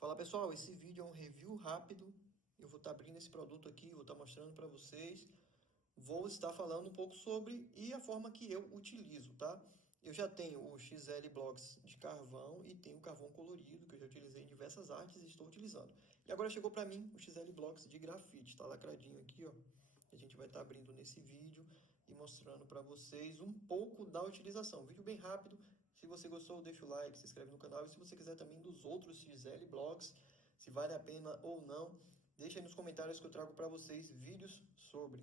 Fala pessoal, esse vídeo é um review rápido. Eu vou estar abrindo esse produto aqui, vou estar mostrando para vocês. Vou estar falando um pouco sobre e a forma que eu utilizo, tá? Eu já tenho o XL Blocks de carvão e tenho o carvão colorido, que eu já utilizei em diversas artes e estou utilizando. E agora chegou para mim o XL Blocks de grafite, tá lacradinho aqui, ó. A gente vai estar abrindo nesse vídeo e mostrando para vocês um pouco da utilização. Vídeo bem rápido. Se você gostou, deixa o like, se inscreve no canal. E se você quiser também dos outros XL Blocks, se vale a pena ou não, deixa aí nos comentários que eu trago para vocês vídeos sobre.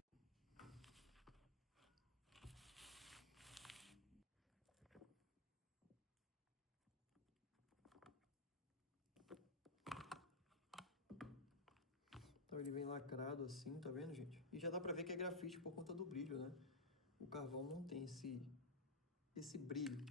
Então ele vem lacrado assim, tá vendo, gente? E já dá pra ver que é grafite por conta do brilho, né? O carvão não tem esse brilho.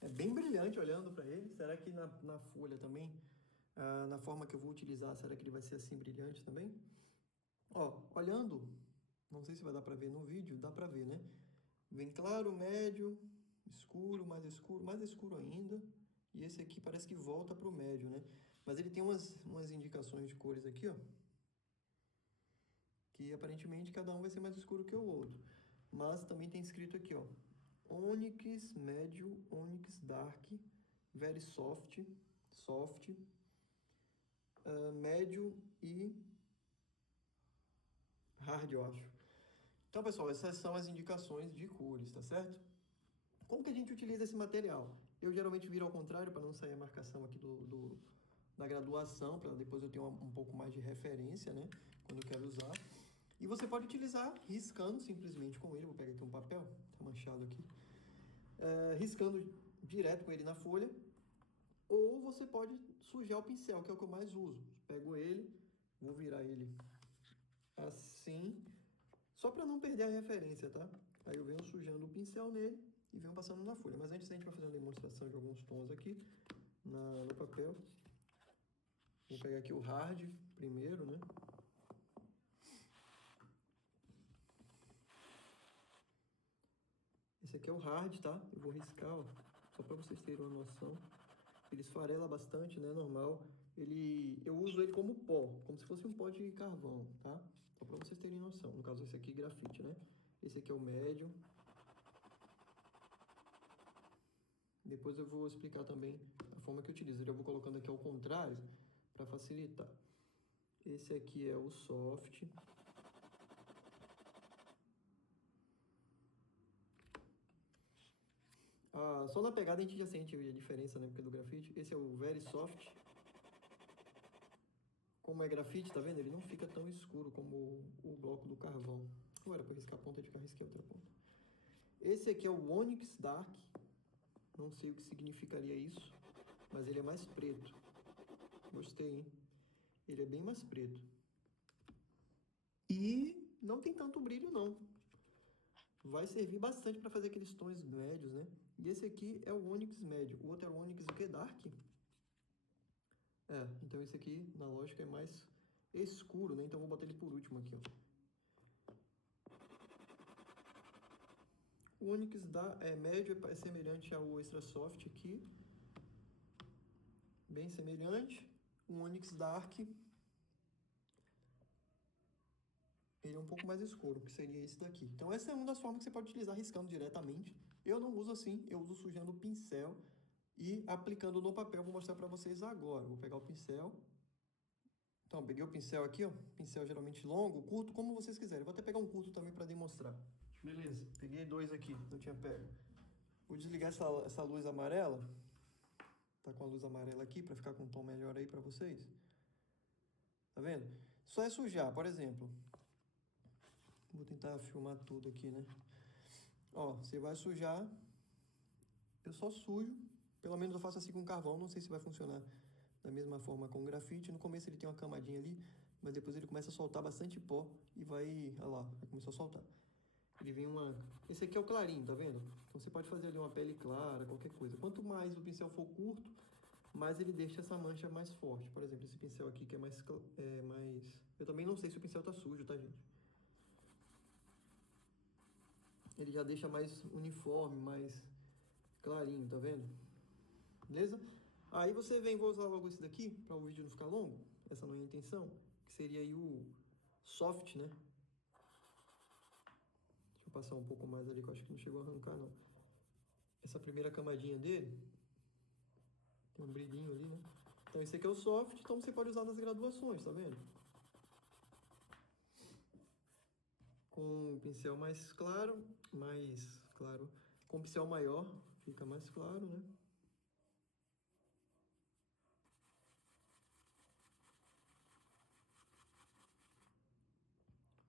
É bem brilhante olhando para ele. Será que na folha também, na forma que eu vou utilizar, será que ele vai ser assim brilhante também? Ó, olhando, não sei se vai dar para ver no vídeo, dá para ver, né? Vem claro, médio, escuro, mais escuro ainda. E esse aqui parece que volta para o médio, né? Mas ele tem umas indicações de cores aqui, ó. Que aparentemente cada um vai ser mais escuro que o outro. Mas também tem escrito aqui, ó. Onyx médio, Onyx dark, very soft, médio e hard, eu acho. Então, pessoal, essas são as indicações de cores, tá certo? Como que a gente utiliza esse material? Eu geralmente viro ao contrário para não sair a marcação aqui da graduação, para depois eu ter um pouco mais de referência, né? Quando eu quero usar. E você pode utilizar riscando simplesmente com ele. Vou pegar aqui um papel, tá manchado aqui. Riscando direto com ele na folha. Ou você pode sujar o pincel, que é o que eu mais uso. Pego ele, vou virar ele assim, só para não perder a referência, tá? Aí eu venho sujando o pincel nele e venho passando na folha. Mas antes a gente vai fazer uma demonstração de alguns tons aqui no papel. Vou pegar aqui o hard primeiro, né? Esse aqui é o hard, tá? Eu vou riscar, ó, só para vocês terem uma noção. Ele esfarela bastante, né? Normal. Eu uso ele como pó, como se fosse um pó de carvão, tá? Só para vocês terem noção. No caso, esse aqui, grafite, né? Esse aqui é o médio. Depois eu vou explicar também a forma que eu utilizo. Eu vou colocando aqui ao contrário para facilitar. Esse aqui é o soft. Só na pegada a gente já sente a diferença, né? Porque do grafite. Esse é o very soft. Como é grafite, tá vendo? Ele não fica tão escuro como o bloco do carvão. Ou era para riscar a ponta de cá, risquei outra ponta. Esse aqui é o Onyx Dark. Não sei o que significaria isso, mas ele é mais preto. Gostei, hein? Ele é bem mais preto. E não tem tanto brilho, não. Vai servir bastante para fazer aqueles tons médios, né? E esse aqui é o Onyx médio. O outro é o Onyx o que? Dark? Então esse aqui, na lógica, é mais escuro, né? Então eu vou botar ele por último aqui, ó. O Onyx médio é semelhante ao Extra Soft aqui. Bem semelhante. O Onyx Dark, ele é um pouco mais escuro, que seria esse daqui. Então essa é uma das formas que você pode utilizar riscando diretamente. Eu não uso assim, eu uso sujando o pincel e aplicando no papel. Vou mostrar para vocês agora. Vou pegar o pincel. Então, peguei o pincel aqui, ó. Pincel geralmente longo, curto, como vocês quiserem. Vou até pegar um curto também para demonstrar. Beleza, peguei dois aqui, não tinha pego. Vou desligar essa luz amarela. Tá com a luz amarela aqui para ficar com um tom melhor aí para vocês. Tá vendo? Só é sujar, por exemplo. Vou tentar filmar tudo aqui, né? Ó, você vai sujar. Eu só sujo. Pelo menos eu faço assim com carvão. Não sei se vai funcionar da mesma forma com grafite. No começo ele tem uma camadinha ali, mas depois ele começa a soltar bastante pó e vai... Olha lá, vai começar a soltar. Ele vem uma... Esse aqui é o clarinho, tá vendo? Então você pode fazer ali uma pele clara, qualquer coisa. Quanto mais o pincel for curto, mas ele deixa essa mancha mais forte. Por exemplo, esse pincel aqui que é mais... Eu também não sei se o pincel tá sujo, tá, gente? Ele já deixa mais uniforme, mais clarinho, tá vendo? Beleza? Aí você vem, vou usar logo esse daqui, para o vídeo não ficar longo. Essa não é a intenção, que seria aí o soft, né? Deixa eu passar um pouco mais ali, que eu acho que não chegou a arrancar, não. Essa primeira camadinha dele, tem um brilhinho ali, né? Então esse aqui é o soft, então você pode usar nas graduações, tá vendo? Com um pincel mais claro, com um pincel maior, fica mais claro, né?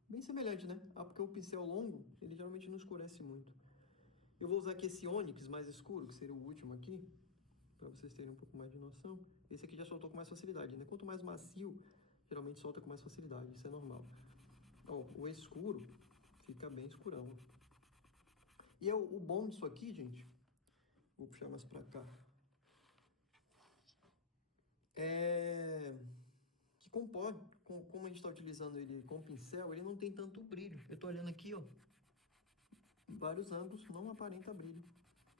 Bem semelhante, né? Ah, porque o pincel longo, ele geralmente não escurece muito. Eu vou usar aqui esse ônix mais escuro, que seria o último aqui, para vocês terem um pouco mais de noção. Esse aqui já soltou com mais facilidade, né? Quanto mais macio, geralmente solta com mais facilidade, isso é normal. Ó, o escuro fica bem escurão. E o bom disso aqui, gente, vou puxar mais pra cá, é que como a gente está utilizando ele com pincel, ele não tem tanto brilho. Eu tô olhando aqui, ó, em vários ângulos, não aparenta brilho.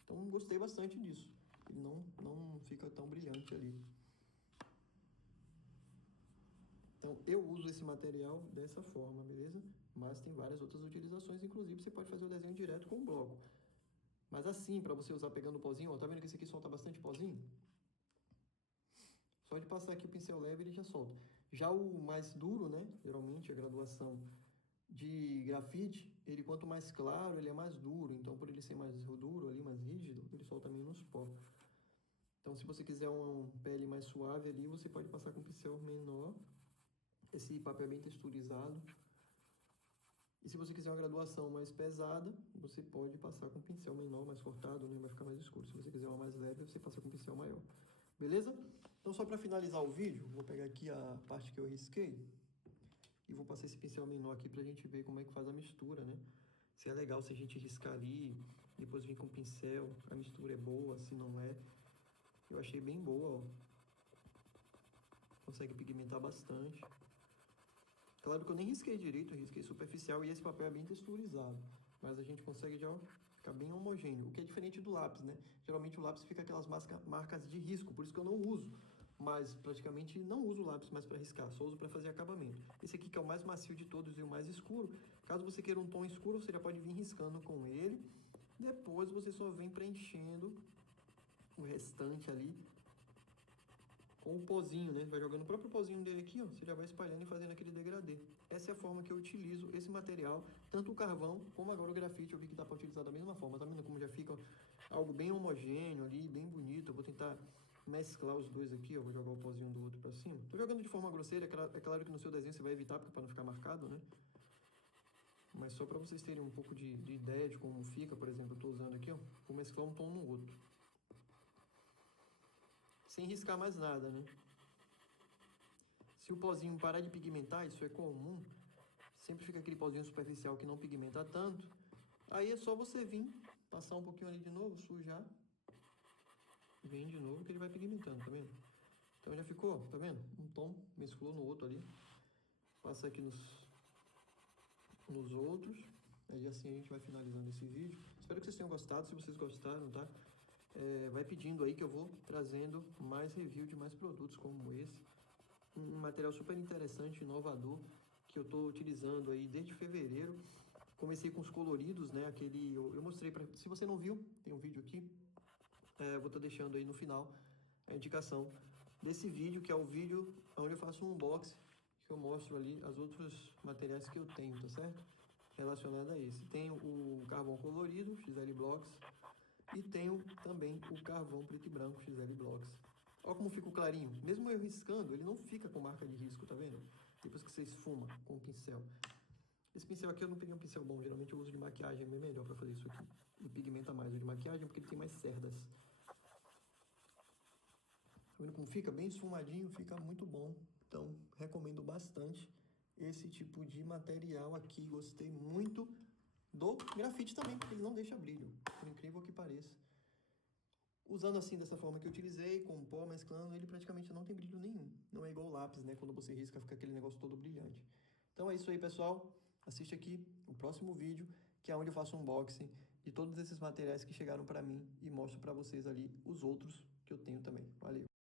Então, gostei bastante disso. Ele não fica tão brilhante ali. Então, eu uso esse material dessa forma, beleza? Mas tem várias outras utilizações, inclusive você pode fazer o desenho direto com o bloco. Mas assim, para você usar pegando o pozinho, ó, tá vendo que esse aqui solta bastante pozinho? Só de passar aqui o pincel leve ele já solta. Já o mais duro, né? Geralmente a graduação de grafite, ele quanto mais claro, ele é mais duro. Então, por ele ser mais duro ali, mais rígido, ele solta menos pó. Então, se você quiser uma pele mais suave ali, você pode passar com um pincel menor. Esse papel é bem texturizado. E se você quiser uma graduação mais pesada, você pode passar com um pincel menor, mais cortado, né? Vai ficar mais escuro. Se você quiser uma mais leve, você passa com um pincel maior. Beleza? Então, só para finalizar o vídeo, vou pegar aqui a parte que eu risquei e vou passar esse pincel menor aqui pra gente ver como é que faz a mistura, né? Se é legal se a gente riscar ali, depois vir com o pincel, a mistura é boa, se não é. Eu achei bem boa, ó. Consegue pigmentar bastante. Claro que eu nem risquei direito, eu risquei superficial e esse papel é bem texturizado. Mas a gente consegue já ficar bem homogêneo, o que é diferente do lápis, né? Geralmente o lápis fica aquelas marcas de risco, por isso que eu não uso. Mas praticamente não uso o lápis mais para riscar, só uso para fazer acabamento. Esse aqui que é o mais macio de todos e o mais escuro. Caso você queira um tom escuro, você já pode vir riscando com ele. Depois você só vem preenchendo o restante ali com o pozinho, né? Vai jogando o próprio pozinho dele aqui, ó. Você já vai espalhando e fazendo aquele degradê. Essa é a forma que eu utilizo esse material, tanto o carvão como agora o grafite. Eu vi que dá para utilizar da mesma forma, tá vendo como já fica algo bem homogêneo ali, bem bonito. Eu vou tentar mesclar os dois aqui, ó. Vou jogar o pozinho do outro para cima. Tô jogando de forma grosseira, é claro que no seu desenho você vai evitar, para não ficar marcado, né? Mas só para vocês terem um pouco de ideia de como fica, por exemplo, eu tô usando aqui, ó. Vou mesclar um tom no outro. Sem riscar mais nada, né? Se o pozinho parar de pigmentar, isso é comum, sempre fica aquele pozinho superficial que não pigmenta tanto. Aí é só você vir, passar um pouquinho ali de novo, sujar. Vem de novo que ele vai pigmentando, tá vendo? Então já ficou, tá vendo? Um tom, mesclou no outro ali. Passa aqui nos outros. Aí assim a gente vai finalizando esse vídeo. Espero que vocês tenham gostado, se vocês gostaram, tá? Vai pedindo aí que eu vou trazendo mais review de mais produtos como esse. Um material super interessante, inovador, que eu estou utilizando aí desde fevereiro. Comecei com os coloridos, né? Eu mostrei para. Se você não viu, tem um vídeo aqui. Vou estar deixando aí no final a indicação desse vídeo, que é o vídeo onde eu faço um unboxing, que eu mostro ali os outros materiais que eu tenho, tá certo? Relacionado a esse. Tenho o carvão colorido, XL Blocks, e tenho também o carvão preto e branco, XL Blocks. Olha como fica o clarinho. Mesmo eu riscando, ele não fica com marca de risco, tá vendo? Depois que você esfuma com o pincel. Esse pincel aqui eu não peguei um pincel bom, geralmente eu uso de maquiagem, é bem melhor para fazer isso aqui. E pigmenta mais o de maquiagem porque ele tem mais cerdas. Tá vendo como fica? Bem esfumadinho, fica muito bom. Então, recomendo bastante esse tipo de material aqui. Gostei muito do grafite também, porque ele não deixa brilho, por incrível que pareça. Usando assim, dessa forma que eu utilizei, com pó, mesclando, ele praticamente não tem brilho nenhum. Não é igual o lápis, né? Quando você risca, fica aquele negócio todo brilhante. Então é isso aí, pessoal. Assiste aqui o próximo vídeo, que é onde eu faço um unboxing de todos esses materiais que chegaram para mim e mostro para vocês ali os outros que eu tenho também. Valeu!